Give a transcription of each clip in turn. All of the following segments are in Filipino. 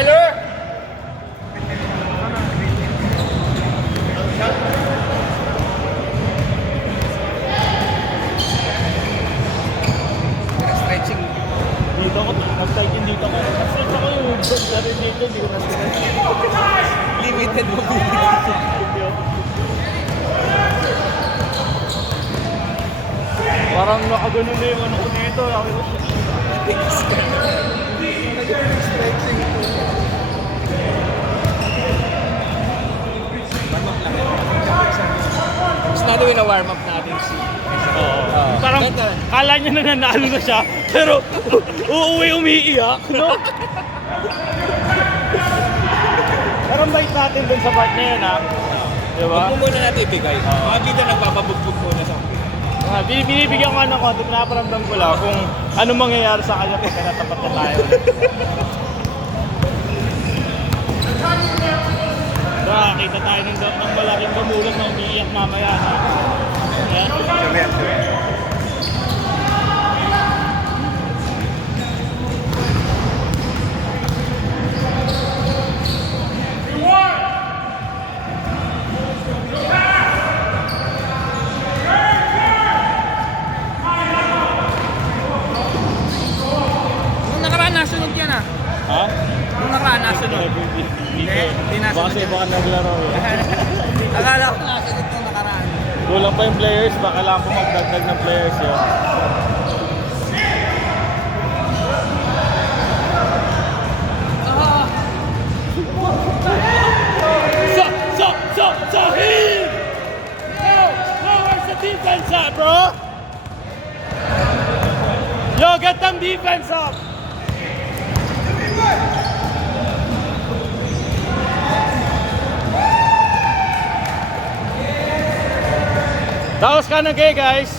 Tyler! Stretching. Dito ako, nag-type-in dito ako. Nag-stretch ako yung sabi dito, hindi ko na-stretch. Limited mobility. Parang nakaganon na yung ano ko dito. Stretching. Warm up lang. Gusto natin yung warm up natin si... Oo. Parang kala niya na nanalo na siya, pero uuwi umiiyak, no? Parang bait natin dun sa part na yun, ha? Diba? Huwag mo muna natin ibigay. Mga bida nagpapabugbog muna sa akin. Binibigyan ko nga ng konti, pinaparamdam ko lang kung ano mangyayari sa kanya pag natapat na tayo. Kita tayo ng malaking gumulot na umiiyak mamaya. Nung nakaraan, nasunod yan ah. Ha? Nung nakaraan, nasunod. Hindi nasunod. Baka naglaro eh. Akala ko nasunod nung nakaraan. Kulang pa yung players, baka lang po magdagdag ng players yun. Sahib! Yo, where's the defense at, bro? Yo, get them defense up! That was kind of gay, guys.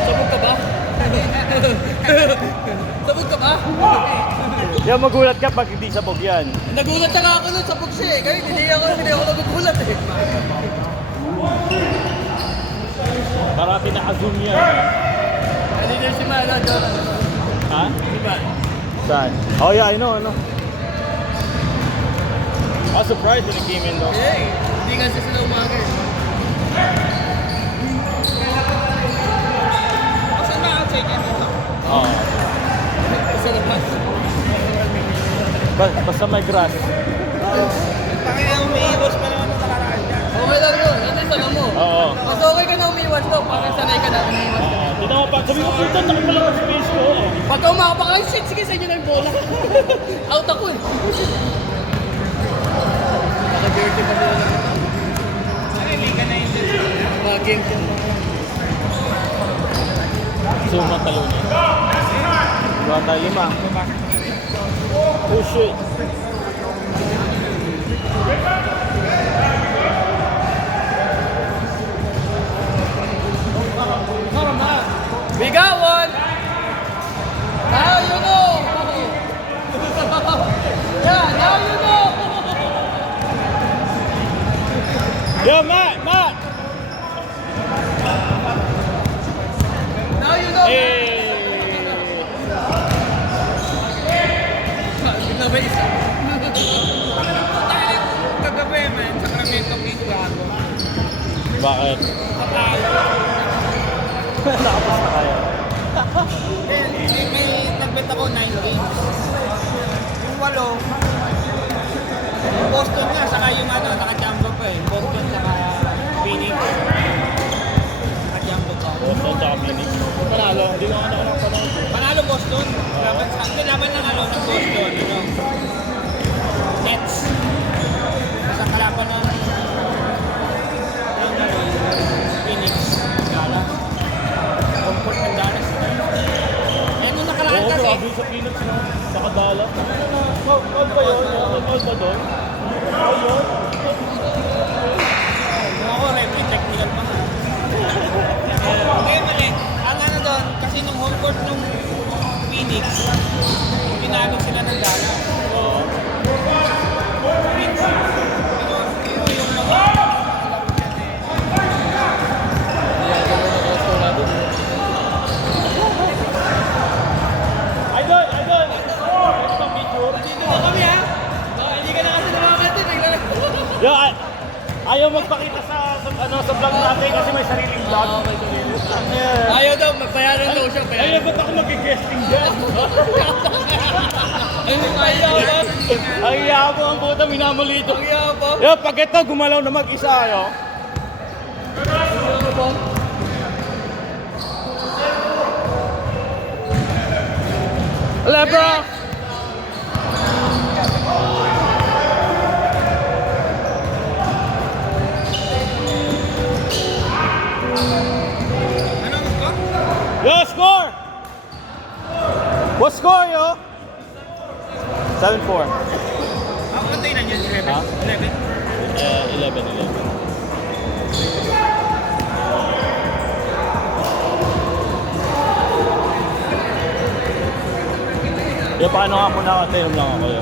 Sabog ka ba? Sabog ka ba? Yan, magulat ka pag hindi sabog yan. Nagulat na nga ako nun, sabog siya eh. Kahit hindi ako nagugulat eh. Para pinaka-zoom yan. Ano din si Mana, John? Ha? Diba? Saan? Oh yeah, I know. I was surprised when it came in though. Eh, hindi kasi sila umaga eh. Kasi na outside yan dito. Oo. Sa labas. Basta may grass. Pakita umiiwas pa naman ng nakaraan niya. Okay lang yun, hindi sa mo. Oo. Mas okay ka na umiiwas to, parang sanay ka na umiiwas ka. Dito ako pa, sabi ko, puta, nakapalang ang space ko. Pagka umaka ka, shit, sige sa inyo na yung bola. Out ako eh. Naka-dirty pa nila lang. Sarili ka na yun din. Mga games yan. Suma talunin. Gawa tayo 5. Oh shit. We got one! Now you know! Yeah, now you know! Yo, Matt! Now you know! Hey! Bigla ba isa? Kagabi man, Sacramento King gago. Bakit? Nakapos na kaya. May nagbet ako 9 games. Yung 8, yung Boston nga, saka yung naka-jumbo pa eh. Boston saka Phoenix. Naka-jumbo pa. Boston tsaka Phoenix. Panalo, hindi lang ako nakapanalo. Panalo Boston. Laban ng Boston. Nets. Sa kalaban ng Phoenix. Gala. Comfort ng Dallas. Eh, nung nakaraan kasi. Grabe sa Phoenix na. Nakadala. Call ba yun? Call ba doon? Call yun? Ako, referee technical pa nga. Okay, mali. Ang doon, kasi nung home court nung Phoenix, tinalo sila ng Dallas. Oo. Pero yung mga Idol! Idol! Ito pang picture. dito na kami ha. Hindi ka na kasi nakakati. Yo, ayaw magpakita sa vlog natin kasi may sariling vlog. Yeah. Ayaw daw, magbayaran daw siya. Ayaw, ba't ako mag-guesting dyan? Ayaw ba? Ang yabo ang puta, minamulito. Ang yabo. Yo, pag ito, gumalaw na mag-isa, yo. Ano ba? Wala, bro! Anong score? Yo, score! What score, yo? 7-4. Ang pantay na niyan, 11. Ha? 11. 11. Yo, paano nga muna ako? Tinom lang ako, yo.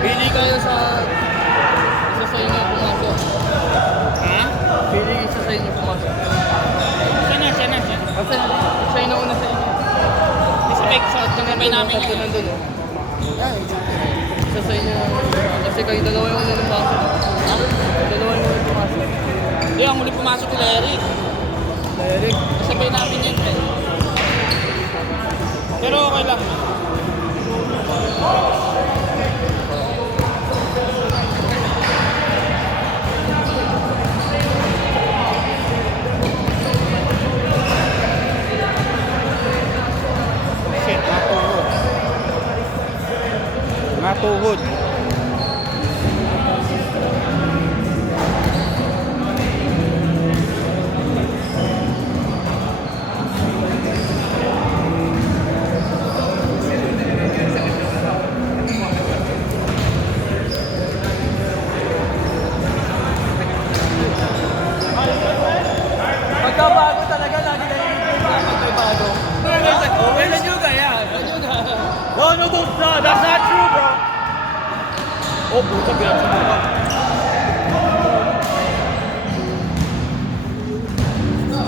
Pili kayo sa isa sa inyo pumasok. Ha? Pili isa sa inyo pumasok. Siya na. Kasi siya yung nauna sa inyo. Respect sa tinapay namin yun. Nandun eh. Isa sa inyo. Kasi kayo dalawa yung unang pumasok. Ha? Dalawa yung unang pumasok. Hindi, ang muli pumasok ko Eric. Eric? Kasabay namin yun. Pero okay lang. Shit, natuhod. Pagkabago talaga, lagi na yung pagkabago. Okay na nyo kaya. No, that's not true, bro. Oh, puta, pinagsabi ka.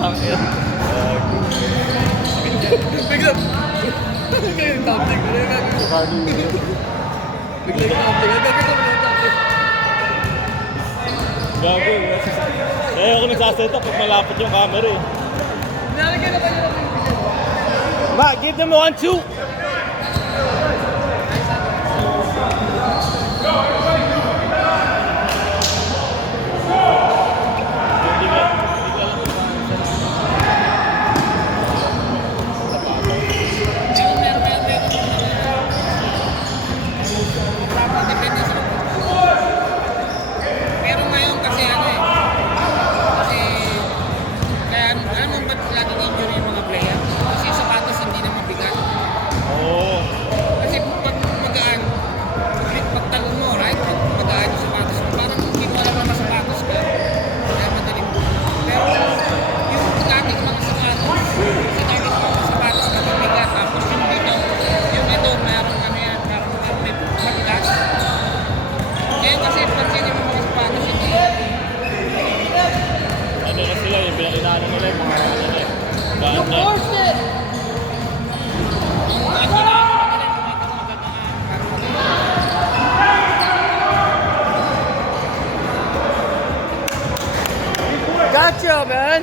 Ang ina. Bigla. Bigla yung topic. Bigla yung topic. Gago. Eh, ako nagsaset up pag malapit yung camera eh. Nalagyan na kayo. Ma, give them 1-2. Pero ngayon kasi ano eh. Kasi kaya alam mo ba't laging injury yung mga player? Kasi yung sapatos hindi na mabigat. Oo. Kasi pag magaan, pagtalon mo, right? inaano nila yung mga ano nila. You forced it! Gotcha, man!